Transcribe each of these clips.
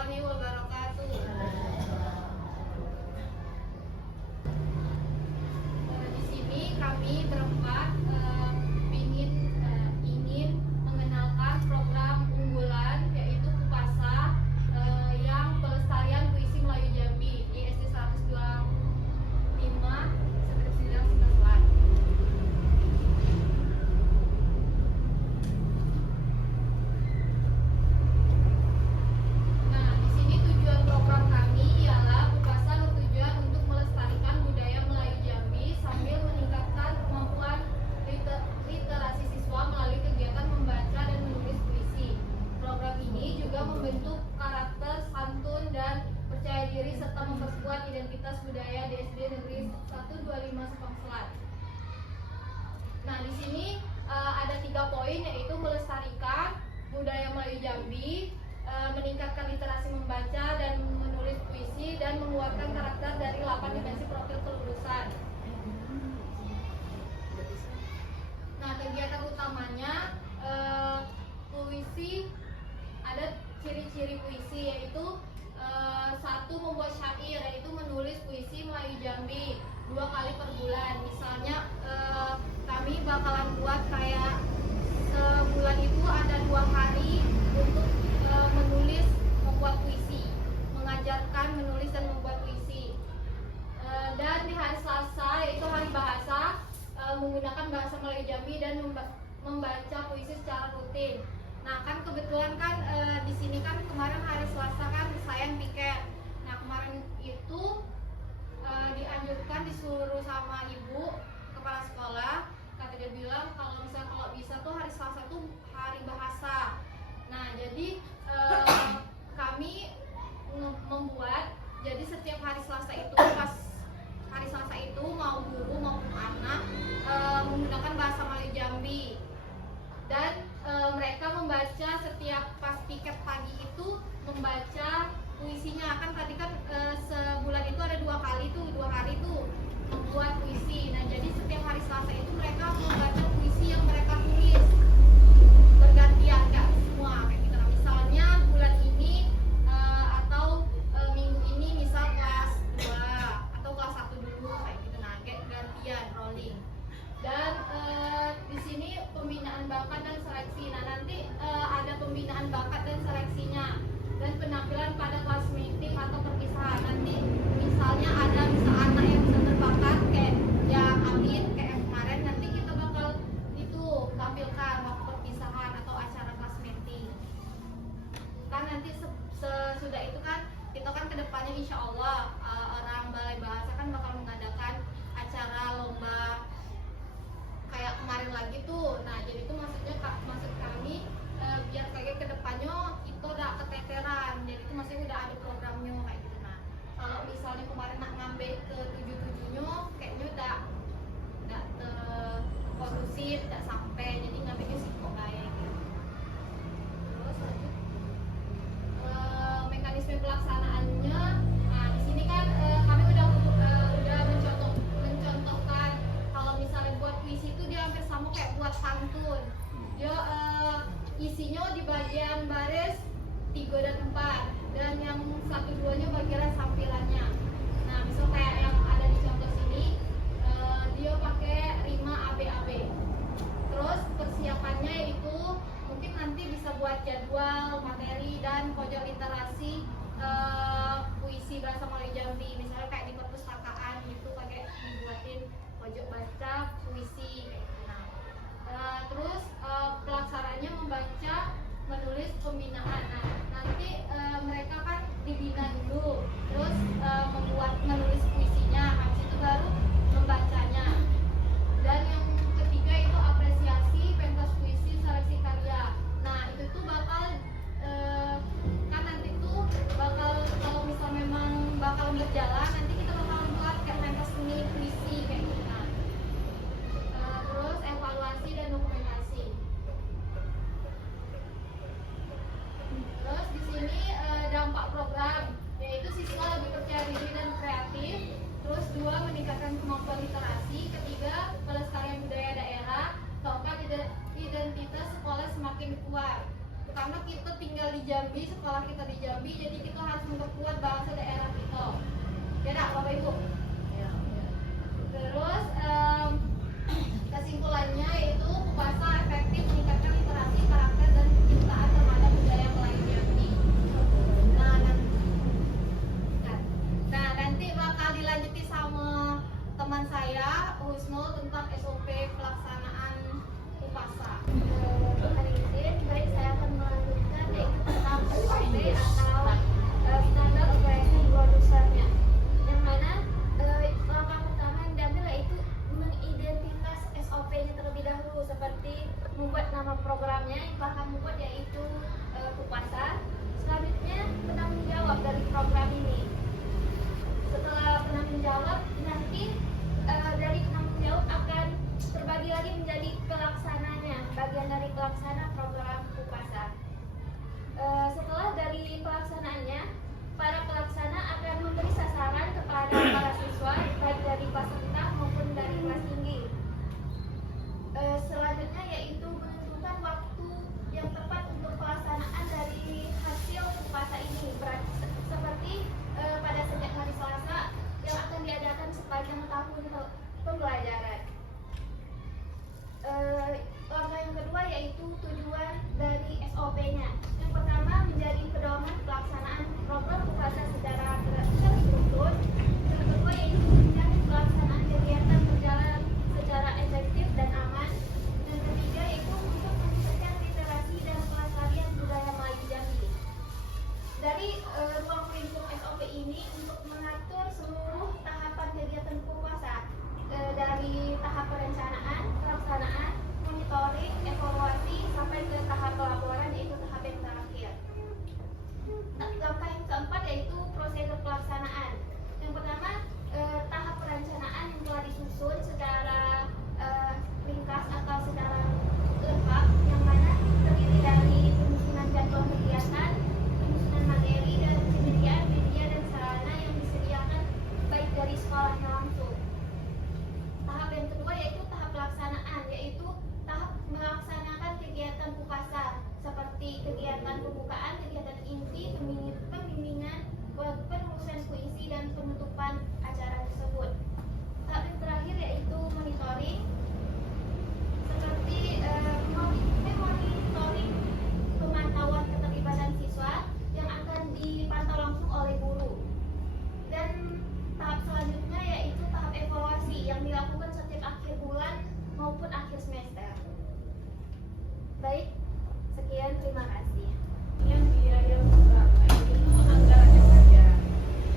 warahmatullahi wabarakatuh. Di sini kami berempat ingin mengenalkan program unggulan yaitu Kupasa yang pelestarian puisi Melayu Jambi di SD 125 Sekedap Sidang Sebelas. Nah, di sini tujuan program kami ialah Kupasa bertujuan untuk melestarikan budaya Melayu Jambi sambil meningkatkan kemampuan literasi siswa melalui kegiatan membaca dan menulis puisi. Program ini juga membentuk karakter santun dan percaya diri serta memperkuat identitas budaya di SD Negeri 125 Sepang Selat. Nah, di sini ada 3 poin, yaitu melestarikan budaya Melayu Jambi, meningkatkan literasi membaca dan menulis puisi, dan menguatkan karakter dari 8 dimensi profil kelulusan. Nah, kegiatan utamanya puisi, ada ciri-ciri puisi, yaitu 1. Membuat syair, yaitu menulis puisi Melayu Jambi 2 kali per bulan. Misalnya kami bakalan buat kayak sebulan itu ada 2 hari untuk menulis, membuat puisi, mengajarkan menulis dan membuat puisi. Dan di hari Selasa, yaitu hari bahasa, menggunakan bahasa Melayu Jambi dan membaca puisi secara rutin. Nah, kan kebetulan kan di sini kan kemarin hari Selasa kan saya yang piket. Nah, kemarin itu dianjurkan, disuruh sama ibu kepala sekolah, kata dia bilang kalau bisa tuh hari Selasa tuh hari bahasa. Nah, jadi kami membuat, jadi setiap hari Selasa itu, pas hari Selasa itu mau guru maupun anak menggunakan bahasa Melayu Jambi, dan mereka membaca setiap pas piket pagi itu membaca puisinya. Kan tadi kan sebulan itu ada 2 kali tuh, 2 hari tuh membuat puisi. Nah, jadi setiap hari Selasa itu mereka membaca puisi yang mereka tulis bergantian, gak semua kayak gitu. Nah, misalnya bulan ini atau minggu ini misal kelas 2 atau kelas 1 dulu kayak gitu. Nah, kayak gantian rolling. Dan di sini pembinaan bakat dan seleksi. Nah, nanti ada pembinaan bakat dan seleksinya, dan penampilan pada kelas meeting atau perpisahan. Nanti misalnya ada anak yang bisa berbakat kayak yang Amin, kayak yang kemarin, nanti kita bakal itu tampilkan waktu perpisahan atau acara kelas meeting. Kan nanti sesudah itu kan kita kan kedepannya insya Allah orang Balai Bahasa kan bakal mengadakan acara lomba kayak kemarin lagi tuh. Nah, jadi itu maksud kami biar kayak kedepannya itu udah keteteran, jadi itu maksudnya udah ada programnya kayak gitu. Nah, kalau misalnya kemarin nak ngambil ke 7-7-nya kayaknya udah terkondusif, tidak sampai, jadi ngambilnya sih kok kayak gitu. Terus lanjut mekanisme pelaksanaannya. Nah, di sini kan kami udah mencontohkan kalau misalnya buat puisi itu dia hampir sama kayak buat pantun. Dia isinya di bagian baris 3 dan 4, dan yang 1-2-nya bagian sampilannya. Nah, misal kayak yang ada di contoh sini, dia pakai rima AB-AB. Terus persiapannya itu mungkin nanti bisa buat jadwal, materi, dan pojok literasi puisi bahasa Melayu Jambi. Misalnya kayak di perpustakaan gitu, pakai dibuatin pojok baca puisi kayak gitu. Nah, terus pelaksanaannya membaca, menulis, pembinaan. Nah, nanti mereka kan dibina dulu, terus menulis puisinya, habis itu baru membacanya. Dan yang ketiga itu apresiasi, pentas puisi, seleksi karya. Nah, itu tuh bakal kan nanti tuh bakal, kalau misal memang bakal berjalan, nanti kita bakal buat kayak pentas seni puisi kayak gitu. Nah, terus evaluasi dan dokumentasi. Terus di sini dampak program, yaitu siswa lebih percaya diri dan kreatif. Terus 2, meningkatkan kemampuan literasi. 3, pelestarian budaya daerah. 4, identitas sekolah semakin kuat. karena kita tinggal di Jambi, sekolah kita di Jambi, jadi kita harus memperkuat bahasa daerah kita. Ya dah, Bapak Ibu. Terus kesimpulannya yaitu Kupasa efektif meningkatkan literasi, karakter, dan kecintaan terhadap budaya Melayu Jambi. Nah, nanti bakal dilanjuti sama teman saya, Husnul, tentang SOP pelaksanaan Kupasa. Hari ini baik saya akan melanjutkan yaitu tentang SOP atau standar operasi produsernya, yang mana langkah pertama yang diambil yaitu mengidentitas SOP-nya terlebih dahulu, seperti membuat nama programnya yang bakal membuat yaitu Kupasa. Selanjutnya penanggung jawab dari program ini. Setelah penanggung jawab, nanti dari penanggung jawab akan terbagi lagi menjadi pelaksananya, bagian dari pelaksana program Kupasa. Setelah dari pelaksanaannya, para pelaksana akan memberi sasaran kepada para siswa baik dari kelas rendah maupun dari kelas tinggi. Selanjutnya yaitu menentukan waktu yang tepat untuk pelaksanaan dari hasil Kupasa ini, seperti pada setiap hari Selasa yang akan diadakan sepanjang tahun pembelajaran. Langkah yang kedua yaitu tujuan dari SOP-nya. Yang pertama menjadi pedoman pelaksanaan program Kupasa secara terstruktur. Yang kedua yaitu menjamin pelaksanaan kegiatan berjalan secara efektif dan aman. Yang ketiga yaitu untuk meningkatkan literasi dan pelestarian budaya Melayu Jambi. Dari ruang lingkup SOP ini untuk mengatur seluruh tahapan kegiatan Kupasa, dari tahap perencanaan, pelaksanaan, monitoring, evaluasi sampai ke tahap pelaporan, yaitu tahap yang terakhir. Langkah yang keempat yaitu prosedur pelaksanaan. Yang pertama tahap perencanaan yang telah disusun secara ringkas atau secara lengkap, yang mana terdiri dari penyusunan jadwal kegiatan, penyusunan materi, dan penyediaan media dan sarana yang disediakan baik dari sekolahnya langsung. Tahap yang kedua yaitu tahap pelaksanaan, yaitu tahap melaksanakan kegiatan Kupasa seperti kegiatan pembukaan, kegiatan inti, pembimbingan, penulisan puisi, dan penutupan acara tersebut. Tahap yang terakhir yaitu monitoring, seperti monitoring pemantauan keterlibatan siswa yang akan dipantau langsung oleh guru. Dan tahap selanjutnya yaitu tahap evaluasi yang dilakukan setiap akhir bulan maupun akhir semester. Baik, sekian, terima kasih. Yang biaya besar itu anggarannya saja,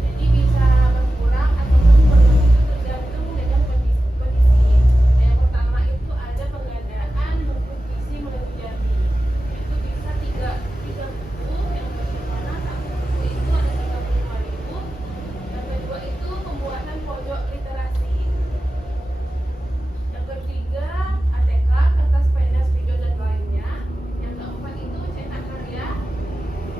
jadi bisa berkurang ataupun berlebih tergantung dengan kondisi. Yang pertama itu ada pengadaan buku puisi Melayu Jambi, itu bisa tiga buku, yang bagaimana satu buku itu ada 35.000. Yang kedua itu pembuatan pojok literasi. Yang ketiga ATK, kertas pena, spidol, dan lainnya. Yang keempat itu cetak karya,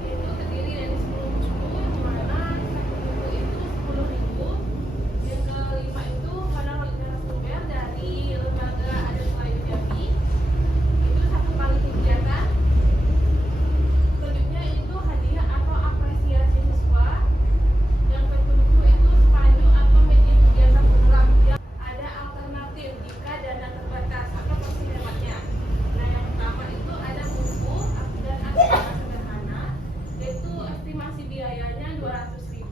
itu terdiri dari 10 buku, di mana satu buku itu 10.000. Yang kelima itu panel narasumber dari Lembaga Adat Melayu Jambi, itu satu kali kegiatan. Selanjutnya itu hadiah atau apresiasi siswa. Yang ketujuh itu spanduk atau media kegiatan program yang ada alternatif jika dana terbatas atau porsi hematnya. Nah, yang pertama itu ada buku dan aksara sederhana, yaitu estimasi biayanya 200.000.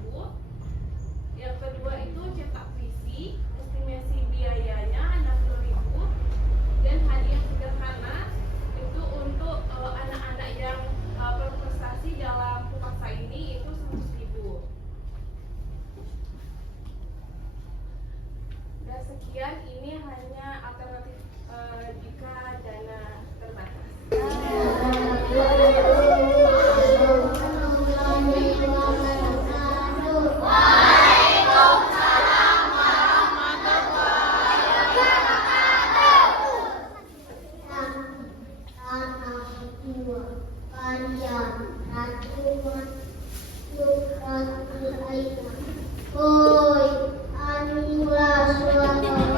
Yang kedua itu cetak puisi, estimasi biayanya 60.000. Dan hadiah sederhana itu untuk anak-anak yang berprestasi dalam Kupasa ini itu 100.000. Dan sekian, ini hanya alternatif jika dana terbatas. Oi, anula suara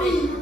Oke.